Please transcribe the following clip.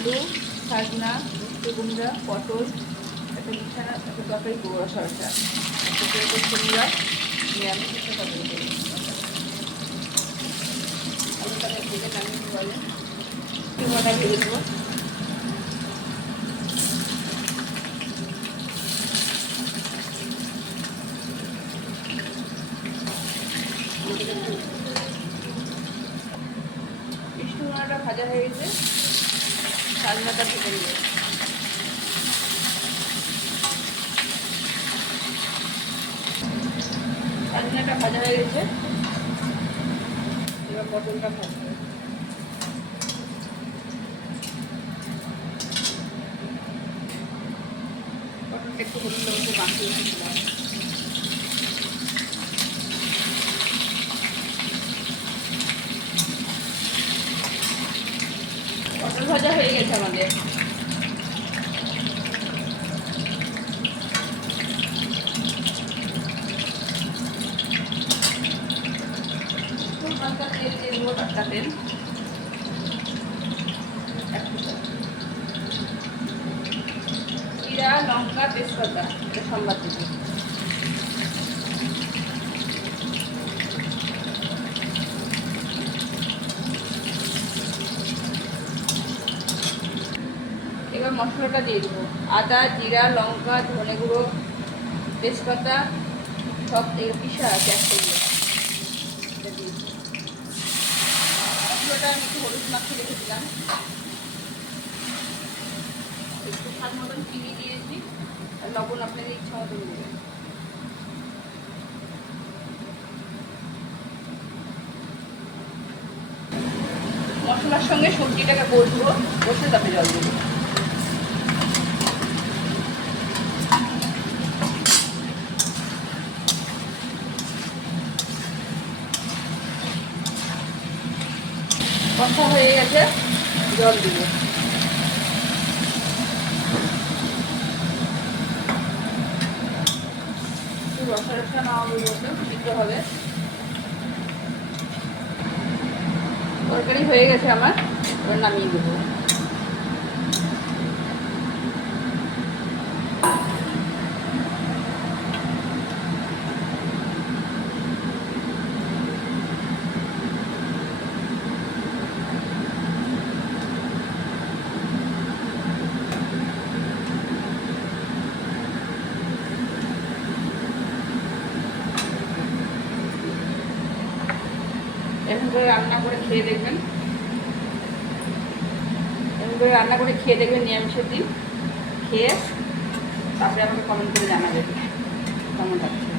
আলু, সজনা, মিষ্টি কুমড়া, পটল, একটা বিছানা, একটা তরকারি পুরো সরষা, শনিবার নিরামিষ একটা তরকারি করি। আলুটা ভেজে নামিয়ে বলে কিমাটা ভেজে দেবো। মিষ্টি কুমড়াটা ভাজা হয়ে গেছে, সজনাটা ভেজে নেব। সজনাটা ভাজা হয়ে গেছে, এবার পটলটা ভাজতে হবে। পটলটা একটু হলুদ লবণ মাখিয়ে রেখেছিলাম। পটল ভাজা হয়ে গেছে আমাদের। হালকা তেল দিয়ে দেবো, টাটকা তেল। জিরা, লঙ্কা, তেজপাতা, এটা সম্বাদ দেবো। এবার মশলাটা দিয়ে দেবো। আদা, জিরা, লঙ্কা, ধনে গুঁড়ো, তেজপাতা সব পিসা আছে একসঙ্গে। মশলাটা আমি একটু হলুদ মাখিয়ে রেখেছিলাম, একটু স্বাদ মতন চিনি দিয়েছি, আর লবণ আপনাদের ইচ্ছা মতন দেবেন। মশলার সঙ্গে সবজিটাকে কষবো, কষে তারপরে জল দেবো। কষা হয়ে গেছে, জল দিব। রসা রসা না হবে, সিদ্ধ হবে। তরকারি হয়ে গেছে আমার, এবার নামিয়ে দেবো। এরকম করে রান্না করে খেয়ে দেখবেন, এরকম করে রান্না করে খেয়ে দেখবেন নিরামিষের দিন। খেয়ে তারপরে আমাকে কমেন্ট করে জানাবেন কেমন লাগছে।